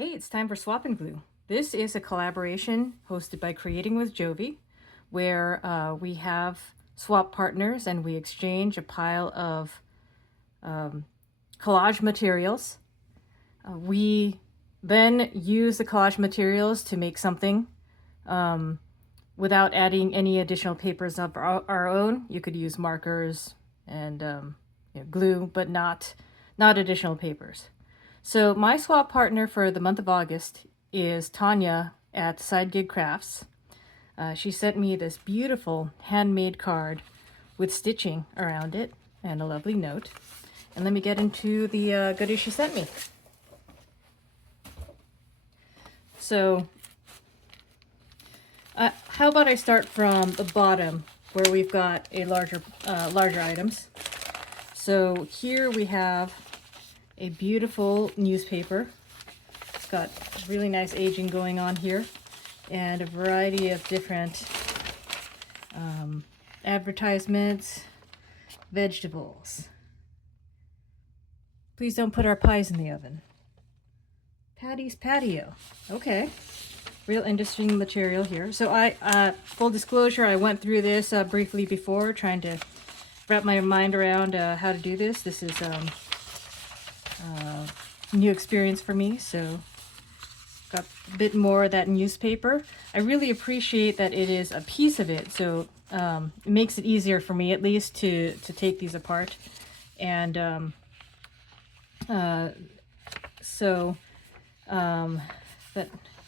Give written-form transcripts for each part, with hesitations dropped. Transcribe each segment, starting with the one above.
Hey, it's time for Swap and Glue. This is a collaboration hosted by Creating with Jovi, where we have swap partners and we exchange a pile of collage materials. We then use the collage materials to make something without adding any additional papers of our own. You could use markers and glue, but not additional papers. So my swap partner for the month of August is Tanya at Side Gig Crafts. She sent me this beautiful handmade card with stitching around it and a lovely note. And let me get into the goodies she sent me. So how about I start from the bottom where we've got a larger items. So here we have a beautiful newspaper. It's got really nice aging going on here and a variety of different advertisements, vegetables. Please don't put our pies in the oven. Patty's Patio. Okay. Real interesting material here. So I, full disclosure, I went through this briefly before, trying to wrap my mind around how to do this. This is new experience for me, so got a bit more of that newspaper. I really appreciate that it is a piece of it, so it makes it easier for me at least to take these apart. And that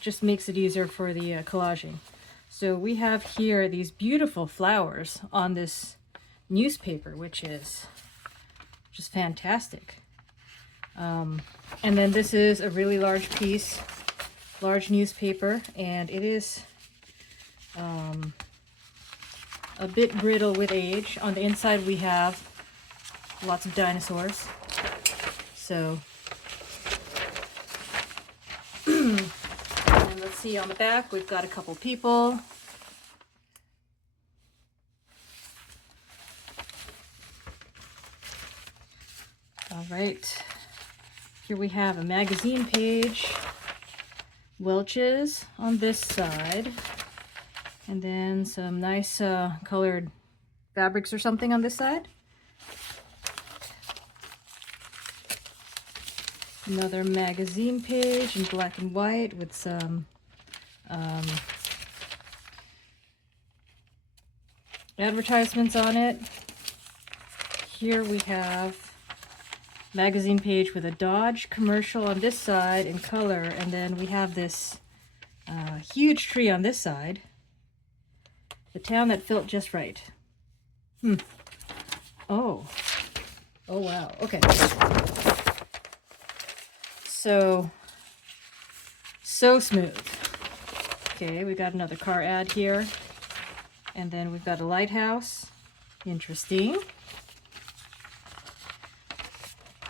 just makes it easier for the collaging. So we have here these beautiful flowers on this newspaper, which is just fantastic. And then this is a really large piece, large newspaper, and it is a bit brittle with age. On the inside we have lots of dinosaurs. So, and let's see, on the back we've got a couple people. All right. Here we have a magazine page, Welch's on this side, and then some nice colored fabrics or something on this side. Another magazine page in black and white with some advertisements on it. Here we have magazine page with a Dodge commercial on this side in color, and then we have this huge tree on this side. The town that felt just right. Oh wow. Okay. So smooth. Okay, we got another car ad here, and then we've got a lighthouse. Interesting.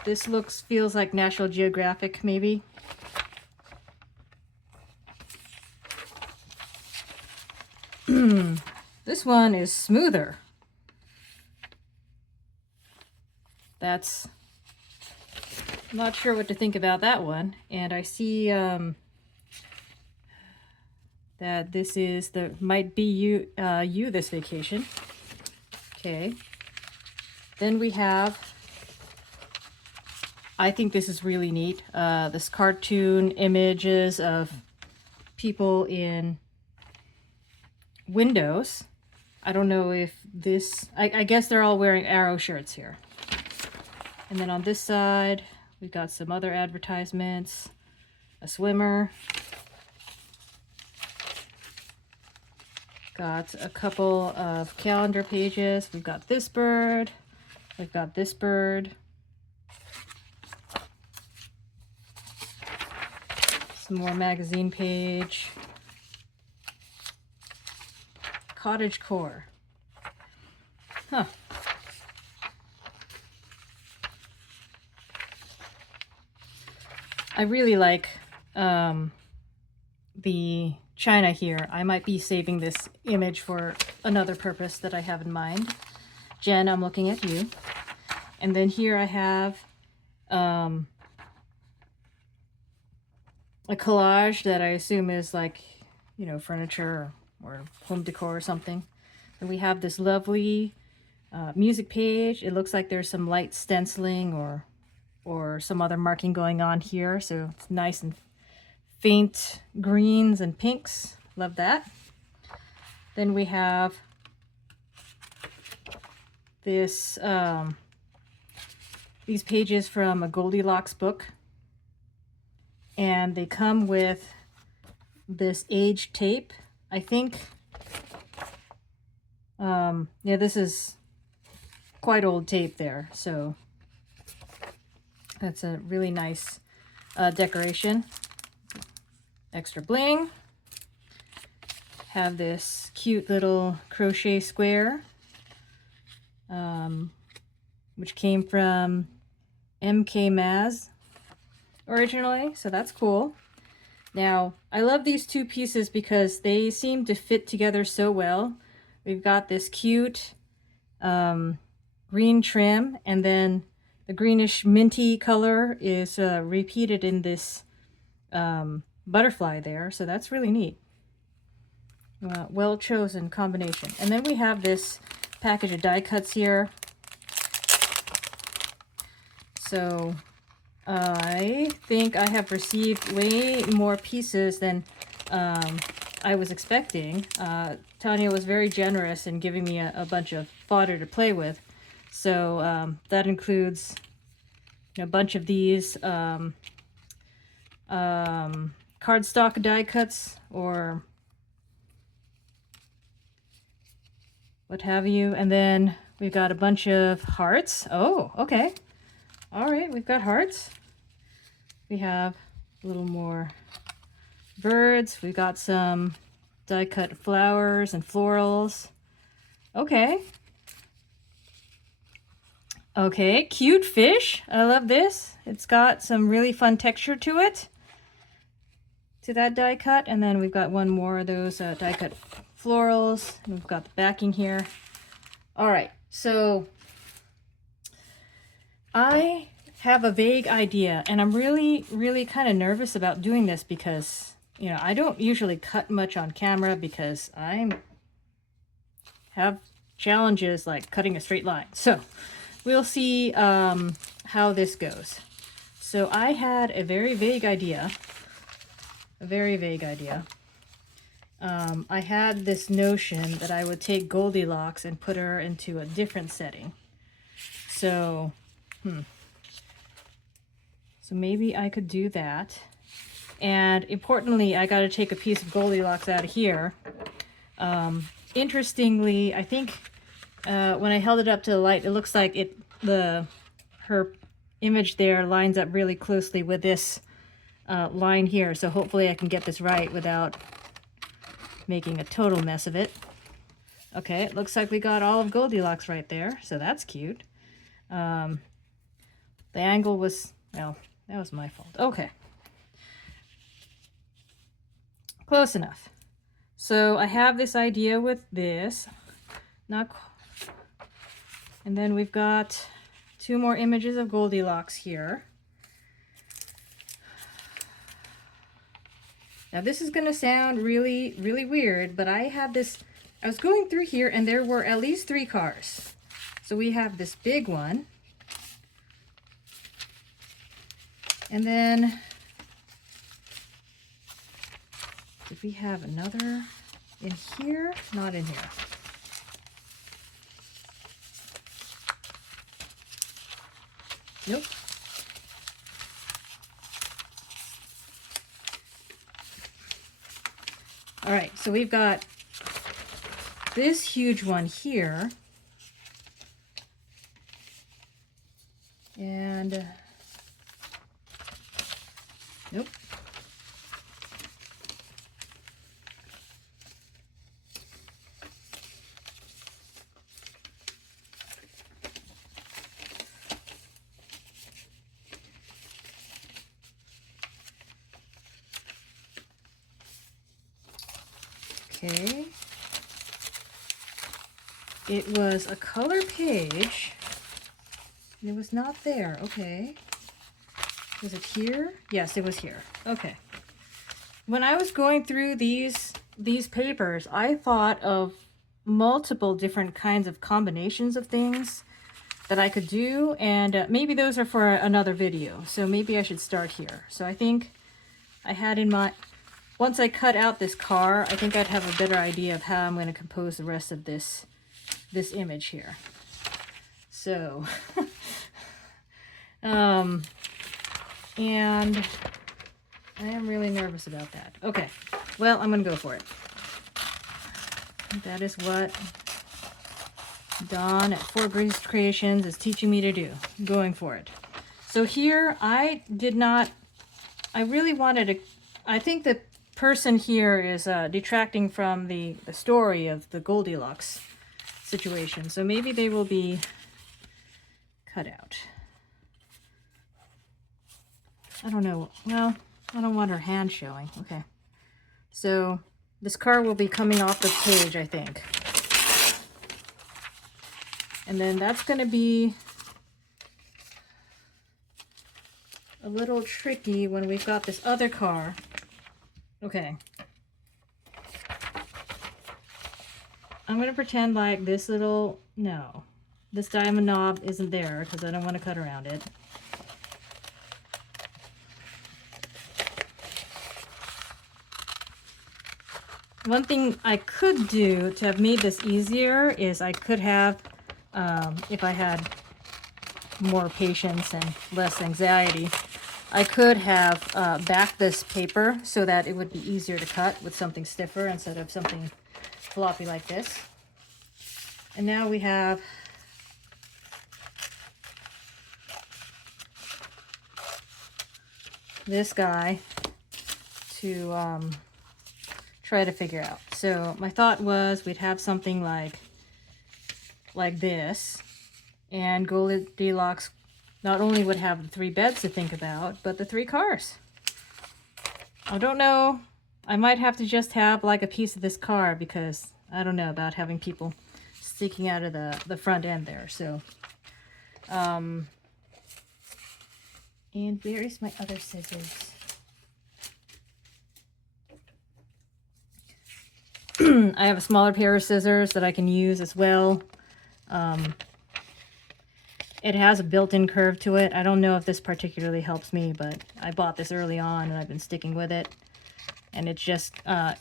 This feels like National Geographic, maybe. This one is smoother. That's not sure what to think about that one. And I see that this is might be you this vacation. Okay. Then we have, I think this is really neat. This cartoon images of people in windows. I don't know if this, I guess they're all wearing Arrow shirts here. And then on this side, we've got some other advertisements, a swimmer. Got a couple of calendar pages. We've got this bird. We've got this bird. More magazine page. Cottage core. Huh. I really like the china here. I might be saving this image for another purpose that I have in mind. Jen, I'm looking at you. And then here I have a collage that I assume is like, you know, furniture or home decor or something. And we have this lovely music page. It looks like there's some light stenciling or some other marking going on here. So it's nice and faint greens and pinks. Love that. Then we have this these pages from a Goldilocks book, and they come with this age tape. I think yeah, this is quite old tape there, so that's a really nice decoration. Extra bling. Have this cute little crochet square, which came from MK Maz originally, so that's cool. Now, I love these two pieces because they seem to fit together so well. We've got this cute green trim, and then the greenish minty color is repeated in this butterfly there, so that's really neat. Well chosen combination. And then we have this package of die cuts here. So I think I have received way more pieces than I was expecting. Tanya was very generous in giving me a bunch of fodder to play with. So that includes a bunch of these cardstock die cuts or what have you. And then we've got a bunch of hearts. Oh, okay. All right, we've got hearts. We have a little more birds. We've got some die cut flowers and florals. Okay. Okay, cute fish. I love this. It's got some really fun texture to it, to that die cut. And then we've got one more of those die cut florals. We've got the backing here. All right, so I have a vague idea, and I'm really kind of nervous about doing this because, you know, I don't usually cut much on camera because I have challenges like cutting a straight line. So we'll see how this goes. So I had a very vague idea. I had this notion that I would take Goldilocks and put her into a different setting. So, so maybe I could do that. And importantly, I got to take a piece of Goldilocks out of here. Interestingly, I think when I held it up to the light, it looks like her image there lines up really closely with this line here. So hopefully I can get this right without making a total mess of it. Okay, it looks like we got all of Goldilocks right there, so that's cute. The angle was, well, that was my fault. Okay. Close enough. So I have this idea with this. And then we've got two more images of Goldilocks here. Now this is going to sound really weird, but I was going through here and there were at least 3 cars. So we have this big one. And then, did we have another in here? Not in here. Nope. All right, so we've got this huge one here. And, nope. Okay. It was a color page. It was not there. Okay. Was it here? Yes, it was here. Okay. when I was going through these papers, I thought of multiple different kinds of combinations of things that I could do, and maybe those are for another video, so maybe I should start here. So I think I had in mind, once I cut out this car, I think I'd have a better idea of how I'm going to compose the rest of this image here. So and I am really nervous about that. Okay, well, I'm gonna go for it. That is what Dawn at 4 Breeze Creations is teaching me to do. I'm going for it. So here, I really wanted to, I think the person here is detracting from the story of the Goldilocks situation. So maybe they will be cut out. I don't know. Well, I don't want her hand showing. Okay. So this car will be coming off the page, I think. And then that's going to be a little tricky when we've got this other car. Okay. I'm going to pretend like this little, no, this diamond knob isn't there because I don't want to cut around it. One thing I could do to have made this easier is I could have, if I had more patience and less anxiety, I could have backed this paper so that it would be easier to cut with something stiffer instead of something floppy like this. And now we have this guy to try to figure out. So my thought was we'd have something like this, and Goldilocks not only would have the 3 beds to think about, but the 3 cars. I don't know. I might have to just have like a piece of this car because I don't know about having people sticking out of the front end there. So, and where is my other scissors? I have a smaller pair of scissors that I can use as well. It has a built-in curve to it. I don't know if this particularly helps me, but I bought this early on and I've been sticking with it. And it's just,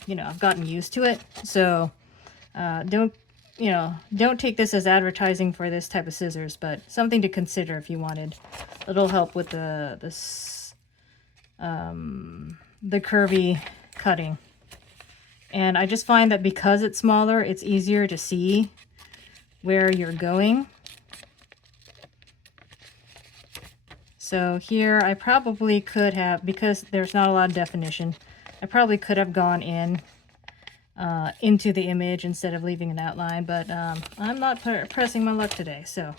you know, I've gotten used to it. So don't take this as advertising for this type of scissors, but something to consider if you wanted. It'll help with the curvy cutting. And I just find that because it's smaller, it's easier to see where you're going. So here I probably could have, because there's not a lot of definition, I probably could have gone in into the image instead of leaving an outline, but I'm not pressing my luck today, so.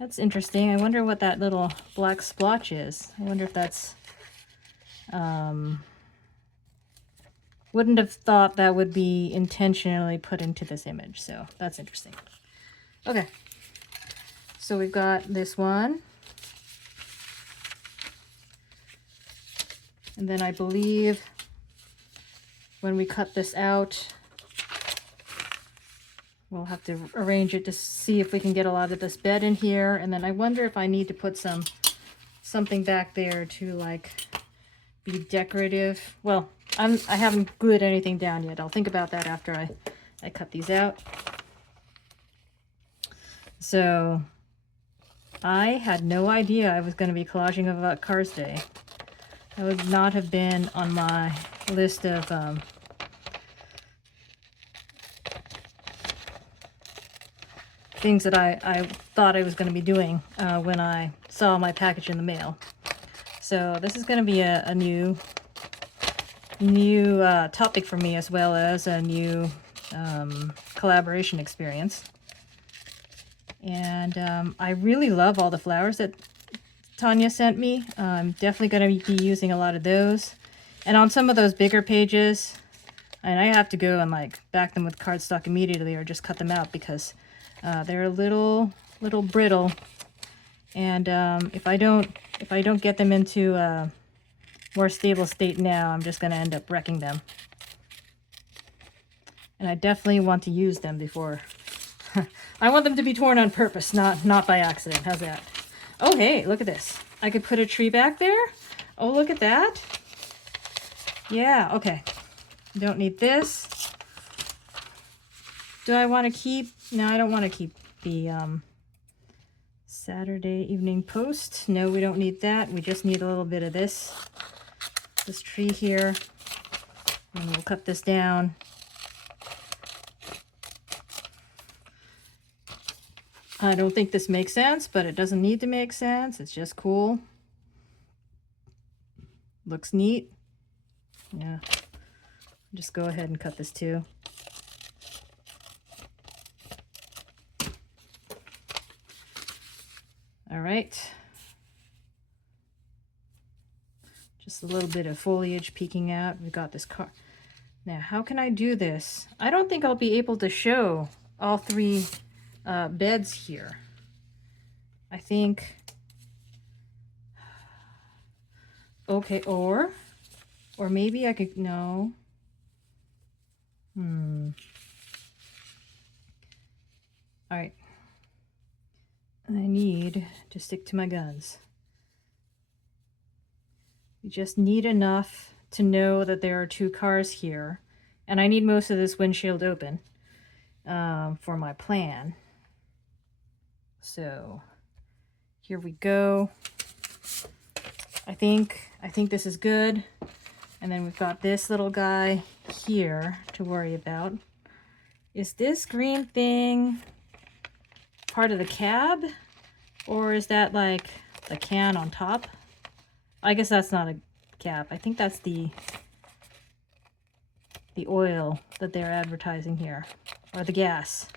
That's interesting. I wonder what that little black splotch is. I wonder if that's, wouldn't have thought that would be intentionally put into this image, so that's interesting. Okay, so we've got this one. And then I believe when we cut this out, we'll have to arrange it to see if we can get a lot of this bed in here. And then I wonder if I need to put something back there to like be decorative. Well, I haven't glued anything down yet. I'll think about that after I cut these out. So I had no idea I was going to be collaging about Cars Day. That would not have been on my list of things that I thought I was going to be doing when I saw my package in the mail. So this is going to be a new topic for me, as well as a new collaboration experience. And I really love all the flowers that Tanya sent me. I'm definitely going to be using a lot of those. And on some of those bigger pages, and I have to go and like back them with cardstock immediately or just cut them out because they're a little brittle And if I don't get them into a more stable state now, I'm just going to end up wrecking them. And I definitely want to use them before. I want them to be torn on purpose, not by accident. How's that? Oh, hey, look at this. I could put a tree back there. Oh, look at that. Yeah, okay. Don't need this. Do I want to keep? No, I don't want to keep the Saturday Evening Post. No, we don't need that. We just need a little bit of this tree here. And we'll cut this down. I don't think this makes sense, but it doesn't need to make sense. It's just cool. Looks neat. Yeah. Just go ahead and cut this too. All right. Just a little bit of foliage peeking out. We've got this car. Now, how can I do this? I don't think I'll be able to show all three beds here. I think, okay, or maybe I could, no. All right. I need to stick to my guns. You just need enough to know that there are two cars here. And I need most of this windshield open for my plan. So here we go. I think this is good. And then we've got this little guy here to worry about. Is this green thing part of the cab? Or is that like the can on top? I guess that's not a cap. I think that's the oil that they're advertising here. Or the gas.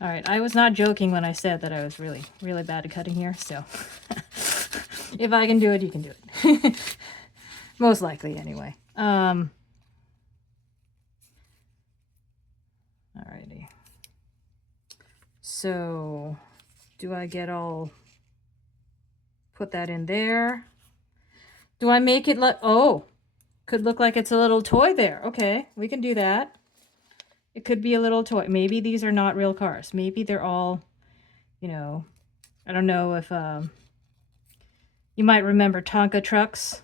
All right, I was not joking when I said that I was really, really bad at cutting here, so if I can do it, you can do it. Most likely, anyway. Alrighty. So, do I get all... put that in there? Do I make it like... oh, could look like it's a little toy there. Okay, we can do that. It could be a little toy. Maybe these are not real cars. Maybe they're all, you know, I don't know if you might remember Tonka trucks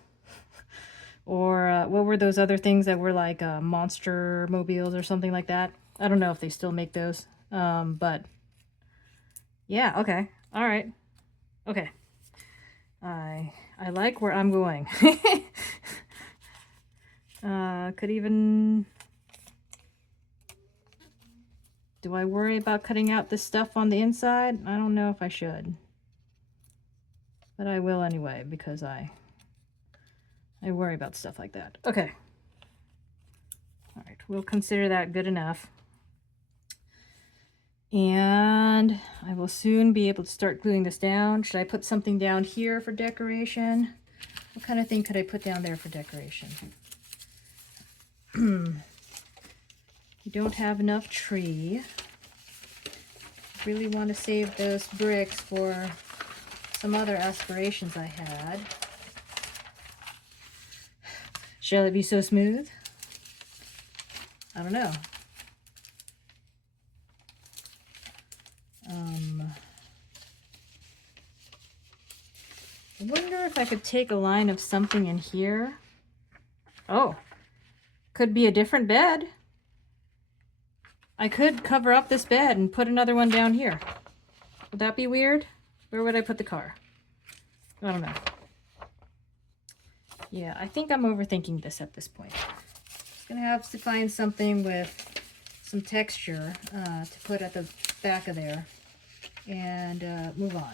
or what were those other things that were like monster mobiles or something like that. I don't know if they still make those, but yeah, okay, all right, okay. I like where I'm going. Could even... do I worry about cutting out this stuff on the inside? I don't know if I should. But I will anyway, because I worry about stuff like that. Okay. All right, we'll consider that good enough. And I will soon be able to start gluing this down. Should I put something down here for decoration? What kind of thing could I put down there for decoration? You don't have enough tree. Really want to save those bricks for some other aspirations I had. Shall it be so smooth? I don't know. I wonder if I could take a line of something in here. Oh, could be a different bed. I could cover up this bed and put another one down here. Would that be weird? Where would I put the car? I don't know. Yeah, I think I'm overthinking this at this point. Just gonna have to find something with some texture to put at the back of there and move on.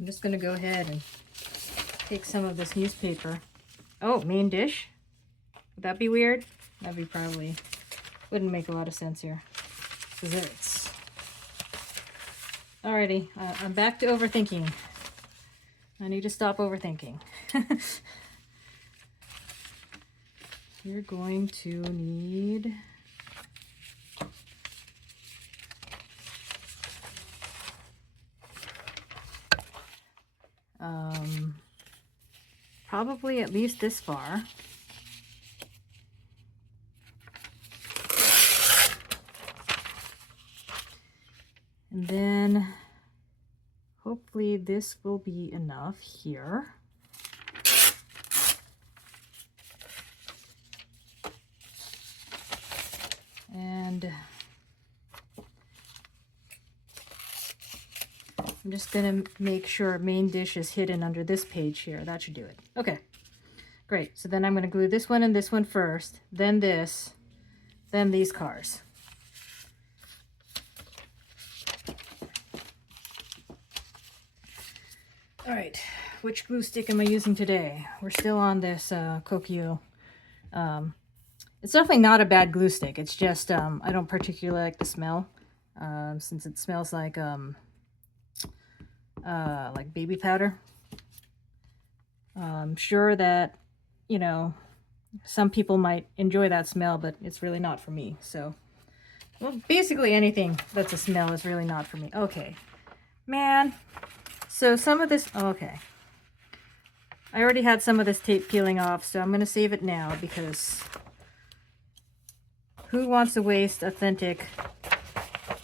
I'm just going to go ahead and take some of this newspaper. Oh, main dish. Would that be weird? That'd be probably, wouldn't make a lot of sense here. Desserts. Alrighty, I'm back to overthinking. I need to stop overthinking. You're going to need probably at least this far. And then hopefully this will be enough here. And I'm just gonna make sure main dish is hidden under this page here. That should do it. Okay, great. So then I'm gonna glue this one and this one first, then this, then these cars. All right, which glue stick am I using today? We're still on this Kokyo. It's definitely not a bad glue stick. It's just I don't particularly like the smell, since it smells like baby powder. I'm sure that, you know, some people might enjoy that smell, but it's really not for me. So, well, basically anything that's a smell is really not for me. Okay, man. So some of this, okay. I already had some of this tape peeling off, so I'm going to save it now because who wants to waste authentic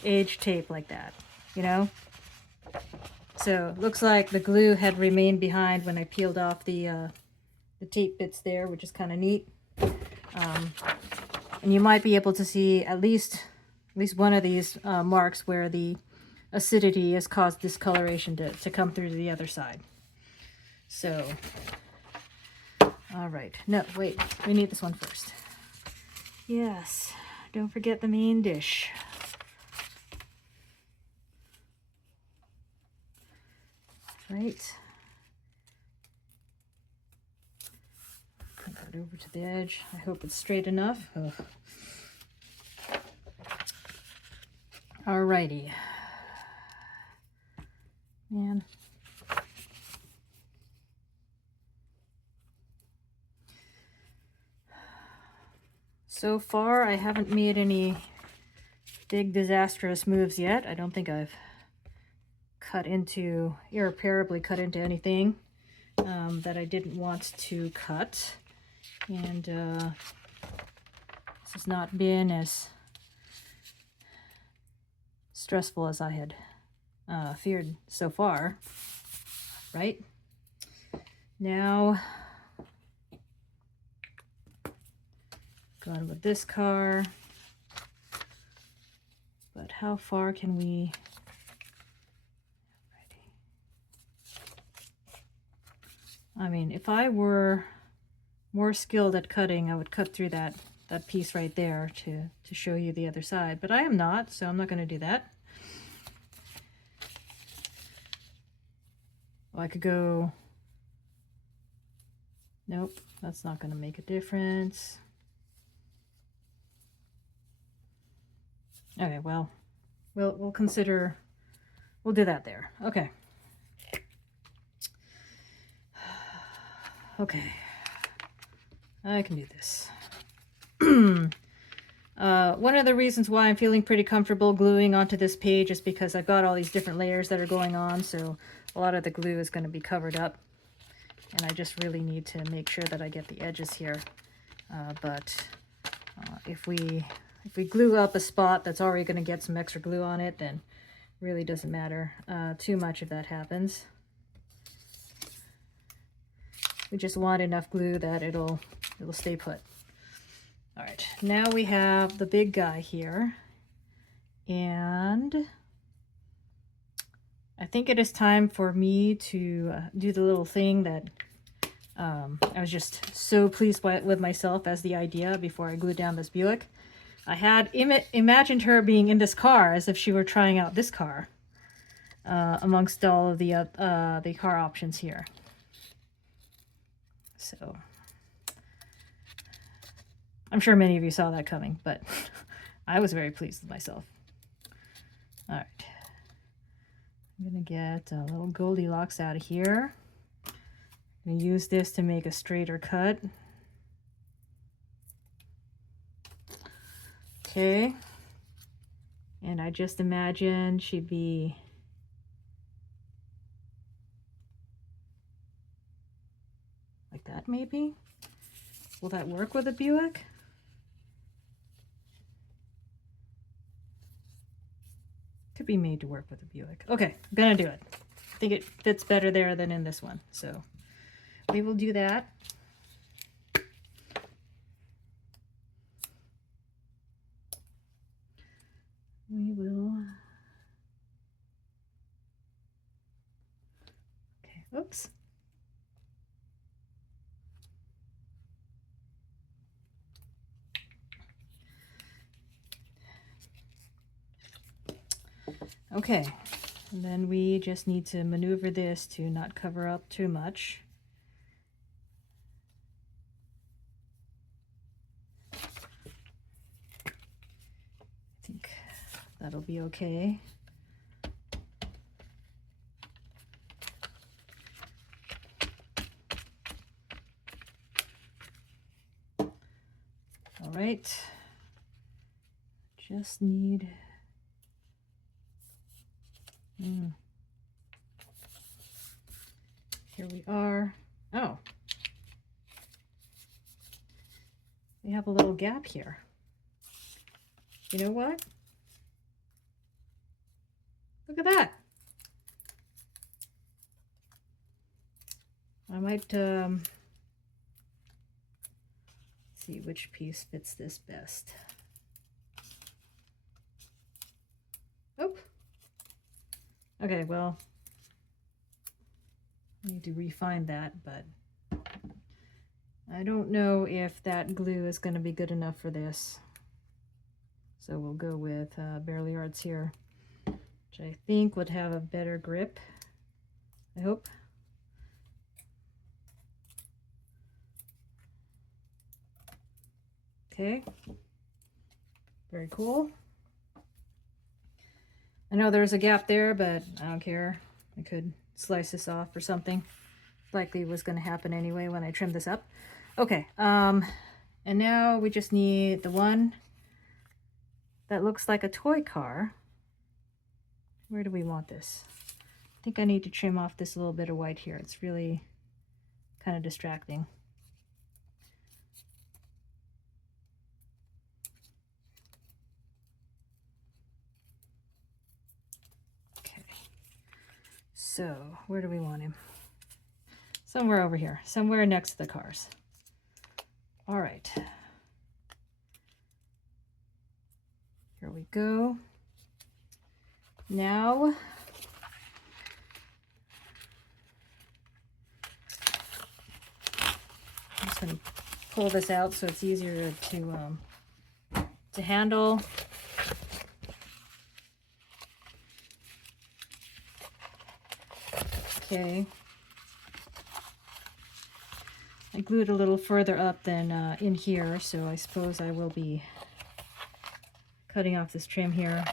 aged tape like that, you know? So looks like the glue had remained behind when I peeled off the tape bits there, which is kind of neat. And you might be able to see at least one of these marks where the acidity has caused discoloration to come through to the other side. So, all right. No, wait, we need this one first. Yes, don't forget the main dish. Right. Put that over to the edge. I hope it's straight enough. Ugh. Alrighty. Man. So far, I haven't made any big disastrous moves yet. I don't think I've irreparably cut into anything that I didn't want to cut. And this has not been as stressful as I had feared so far. Right? Now, go on with this car. But how far can we... I mean, if I were more skilled at cutting, I would cut through that piece right there to show you the other side. But I am not, so I'm not going to do that. Well, I could go... Nope, that's not going to make a difference. Okay, well, we'll consider... We'll do that there. Okay. Okay, I can do this. One of the reasons why I'm feeling pretty comfortable gluing onto this page is because I've got all these different layers that are going on, so a lot of the glue is going to be covered up. And I just really need to make sure that I get the edges here. But if we glue up a spot that's already going to get some extra glue on it, then it really doesn't matter too much if that happens. We just want enough glue that it'll stay put. All right, now we have the big guy here. And I think it is time for me to do the little thing that I was just so pleased with myself as the idea before I glued down this Buick. I had imagined her being in this car as if she were trying out this car amongst all of the car options here. So I'm sure many of you saw that coming, but I was very pleased with myself. All right. I'm going to get a little Goldilocks out of here. I'm going to use this to make a straighter cut. Okay. And I just imagine she'd be like that, maybe? Will that work with a Buick? Could be made to work with a Buick. Okay, I'm gonna do it. I think it fits better there than in this one, so we will do that. We will. Okay, oops. Okay, and then we just need to maneuver this to not cover up too much. I think that'll be okay. All right, just need here we are. Oh, we have a little gap here. You know what? Look at that. I might see which piece fits this best. Oh. Okay, well, I need to refine that, but I don't know if that glue is going to be good enough for this. So we'll go with Barely Arts here, which I think would have a better grip, I hope. Okay, very cool. I know there's a gap there, but I don't care. I could slice this off or something. Likely was going to happen anyway when I trimmed this up. Okay, and now we just need the one that looks like a toy car. Where do we want this? I think I need to trim off this little bit of white here. It's really kind of distracting. So, where do we want him? Somewhere over here, somewhere next to the cars. All right. Here we go. Now, I'm just going to pull this out so it's easier to handle. Okay, I glued a little further up than in here, so I suppose I will be cutting off this trim here.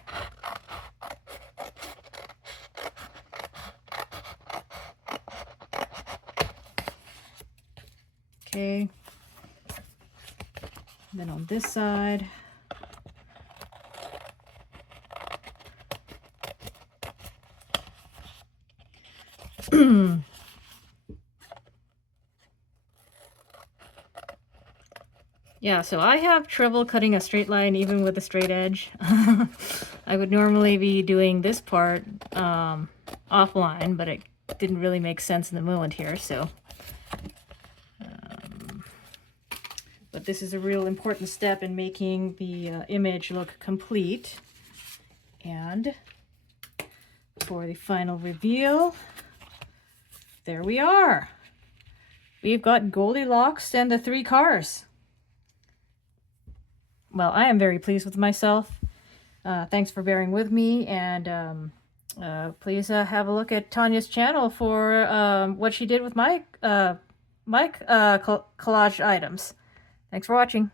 Okay, and then on this side, yeah, so I have trouble cutting a straight line even with a straight edge. I would normally be doing this part offline, but it didn't really make sense in the moment here, so. But this is a real important step in making the image look complete. And for the final reveal, there we are. We've got Goldilocks and the 3 cars. Well, I am very pleased with myself. Thanks for bearing with me, and please have a look at Tanya's channel for what she did with my collage items. Thanks for watching.